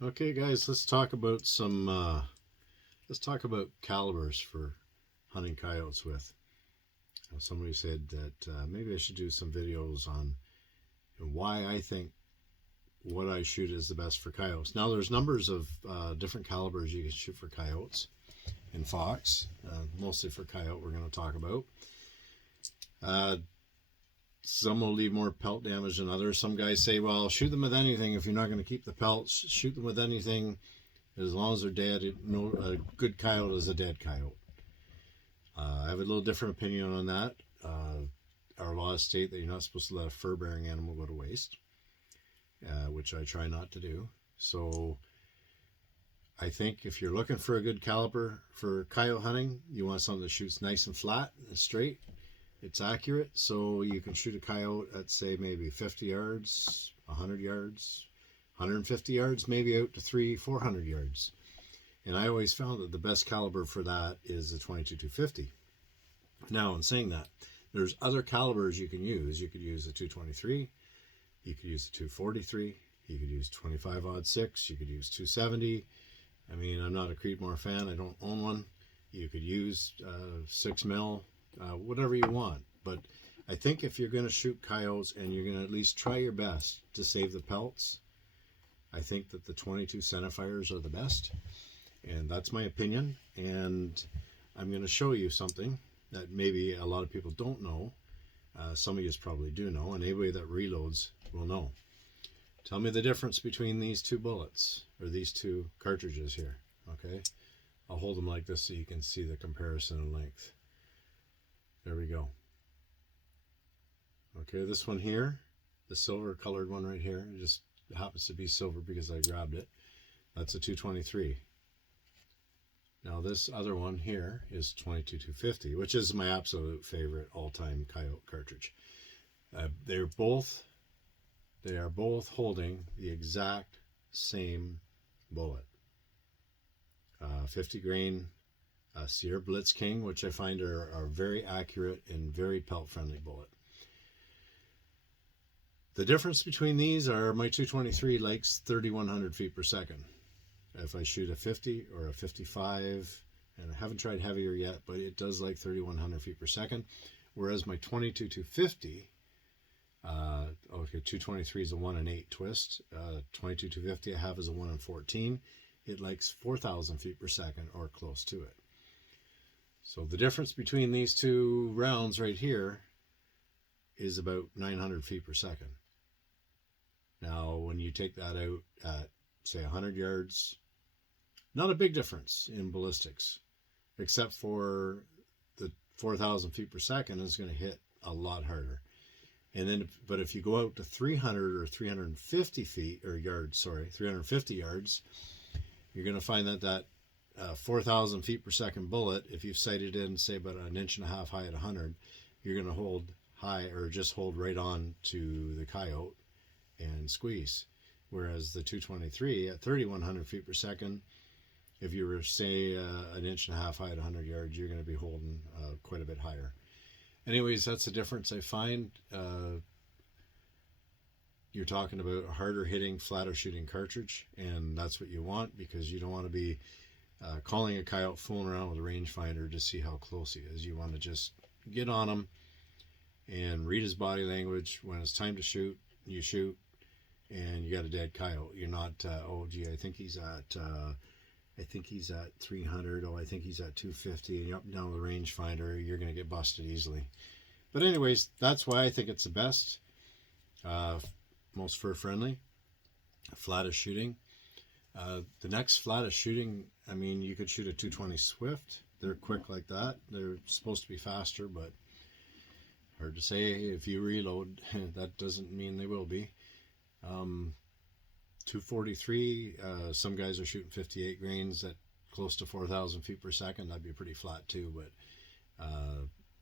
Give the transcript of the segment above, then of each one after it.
Okay, guys, let's talk about let's talk about calibers for hunting coyotes with. Somebody said that maybe I should do some videos on why I think what I shoot is the best for coyotes. Now, there's numbers of different calibers you can shoot for coyotes and fox. Mostly for coyote, we're going to talk about. Uh, some will leave more pelt damage than others. Some guys say, well, shoot them with anything. If you're not going to keep the pelts, shoot them with anything. As long as they're dead, a good coyote is a dead coyote. I have a little different opinion on that. Our laws state that you're not supposed to let a fur-bearing animal go to waste, which I try not to do. So I think if you're looking for a good caliber for coyote hunting, you want something that shoots nice and flat and straight. It's accurate, so you can shoot a coyote at, say, maybe 50 yards, 100 yards, 150 yards, maybe out to 400 yards. And I always found that the best caliber for that is the 22-250. Now, in saying that, there's other calibers you can use. You could use a 223, you could use a 243, you could use 25-06, you could use 270. I mean, I'm not a Creedmoor fan. I don't own one. You could use 6 mil, whatever you want. But I think if you're going to shoot coyotes and you're going to at least try your best to save the pelts, I think that the 22 centerfires are the best. And that's my opinion. And I'm going to show you something that maybe a lot of people don't know. Some of you probably do know, and anybody that reloads will know. Tell me the difference between these two bullets, or these two cartridges here. Okay, I'll hold them like this so you can see the comparison in length. There we go. Okay, this one here, the silver colored one right here, it just happens to be silver because I grabbed it. That's a 223. Now this other one here is 22-250, which is my absolute favorite all-time coyote cartridge. They are both holding the exact same bullet. 50 grain Sierra Blitz King, which I find are very accurate and very pelt friendly bullet. The difference between these are my 223 likes 3,100 feet per second. If I shoot a 50 or a 55, and I haven't tried heavier yet, but it does like 3,100 feet per second. Whereas my 22-250, okay, 223 is a 1 in 8 twist. 22-250 I have is a 1 in 14. It likes 4,000 feet per second or close to it. So the difference between these two rounds right here is about 900 feet per second. Now, when you take that out at, say, 100 yards, not a big difference in ballistics, except for the 4,000 feet per second is going to hit a lot harder. And then, but if you go out to 300 or 350 feet or yards, 350 yards, you're going to find that 4,000 feet per second bullet, if you've sighted in, say, about an inch and a half high at 100, you're going to hold high or just hold right on to the coyote and squeeze. Whereas the 223 at 3,100 feet per second, if you were, say, an inch and a half high at 100 yards, you're going to be holding quite a bit higher. Anyways, that's the difference I find. You're talking about a harder hitting, flatter shooting cartridge, and that's what you want, because you don't want to be calling a coyote, fooling around with a rangefinder to see how close he is. You want to just get on him and read his body language. When it's time to shoot, you shoot, and you got a dead coyote. You're not, oh gee, I think he's at 300. Oh, I think he's at 250. And you're up and down with a rangefinder, you're going to get busted easily. But anyways, that's why I think it's the best, most fur friendly, flattest shooting. The next flattest shooting, I mean, you could shoot a 220 Swift. They're quick like that. They're supposed to be faster, but hard to say. If you reload, that doesn't mean they will be. 243, some guys are shooting 58 grains at close to 4,000 feet per second. That'd be pretty flat too, but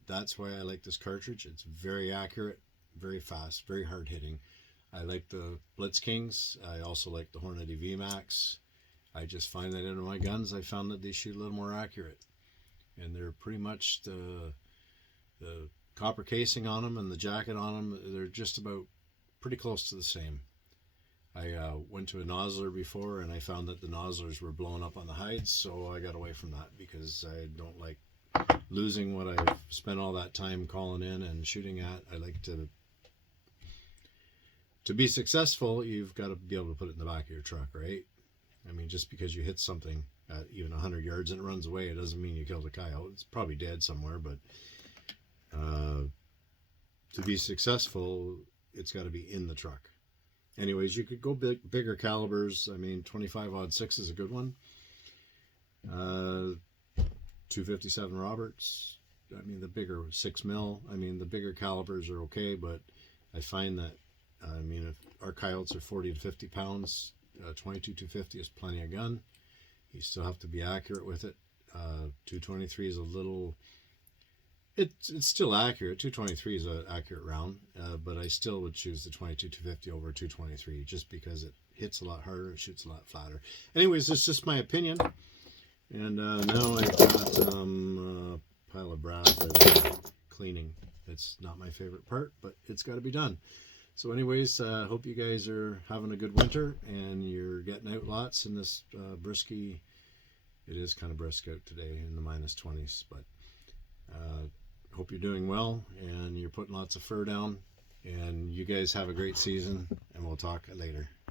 that's why I like this cartridge. It's very accurate, very fast, very hard hitting. I like the Blitz Kings. I also like the Hornady VMAX. I just find that in my guns, I found that they shoot a little more accurate, and they're pretty much the copper casing on them and the jacket on them, they're just about pretty close to the same. I went to a nozzler before, and I found that the nozzlers were blowing up on the hides, so I got away from that because I don't like losing what I've spent all that time calling in and shooting at. I like to be successful. You've got to be able to put it in the back of your truck, right? I mean, just because you hit something at even 100 yards and it runs away, it doesn't mean you killed a coyote. It's probably dead somewhere, but to be successful, it's got to be in the truck. Anyways, you could go bigger calibers. I mean, 25-06 is a good one. 257 Roberts. I mean, the bigger 6 mil. I mean, the bigger calibers are okay, but I find that, I mean, if our coyotes are 40 to 50 pounds, 22-250 is plenty of gun. You still have to be accurate with it. 223 is a little... It's still accurate. 223 is an accurate round, but I still would choose the 22-250 over 223 just because it hits a lot harder, it shoots a lot flatter. Anyways, it's just my opinion. And now I've got a pile of brass that I'm cleaning. It's not my favorite part, but it's got to be done. So anyways, hope you guys are having a good winter and you're getting out lots in this brisky. It is kind of brisk out today in the -20s, but hope you're doing well and you're putting lots of fur down. And you guys have a great season, and we'll talk later.